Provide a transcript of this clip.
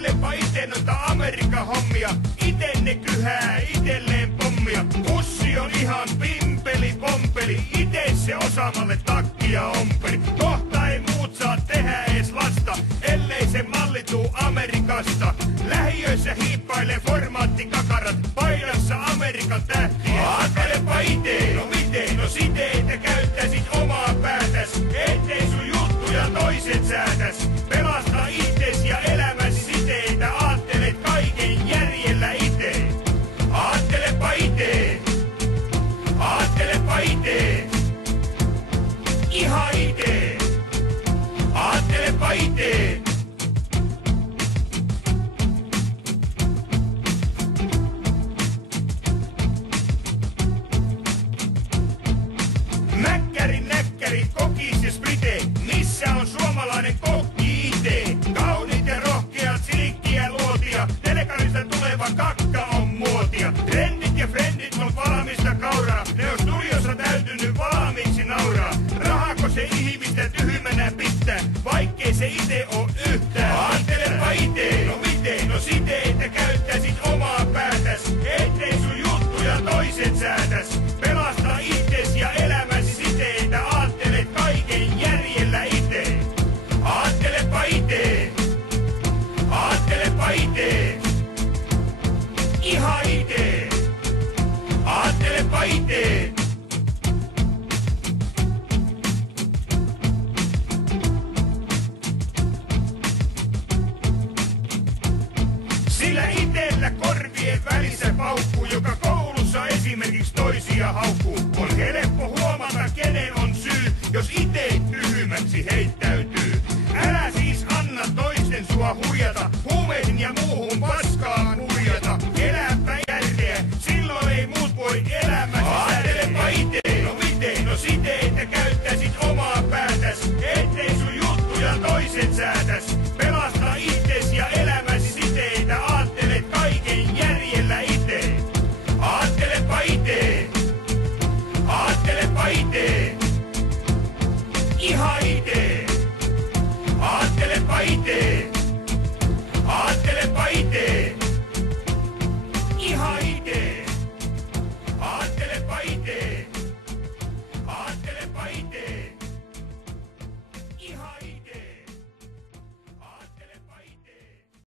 Ajattelepa ite noita Amerikan hommia. Ite ne kyhää itelleen pommia. Pussi on ihan pimpeli pompeli. Ite se osaamalle takkia ompeli. Kohta ei muut saa tehdä ees lasta, ellei se malli tuu Amerikasta. Lähiöissä hiippailee formaattikakarat, paidassa Amerikan tähtiä. Ajattelepa ite, no miten, no siten, että käyttäisit omaa päätäs, ettei sun juttuja toiset säätäs. Pelasta itses ja elämäsi siten, että aattelet kaiken järjellä ite. Aattelepa ite, aattelepa ite, ihan ite. Aattelepa ite. Mäkkäri, näkkäri, kokis ja sprite. Missä on suomalainen kokki ite? Kauniit ja rohkeat, silkkiä luotia. Telekarista tuleva kakka on muotia. Trendit ja frendit on valmista kauraa. Ne on studiossa täytynyt valmiiksi nauraa. Rahako se ihmistä tyhmänä pitää, vaikkei se ite oo yhtään. Ajattelepa ite, no miten, no siten, että käyttäisit omaa päätäs, ettei sun juttuja toiset säätäs. Pelasta itses ja elämäsi siten, että aattelet kaiken järjellä ite. Aattelepa ite, aattelepa ite, ihan ite. Aattelepa ite. Sillä itellä korvien välissä paukkuu, joka koulussa esimerkiksi toisia haukkuu. On helppo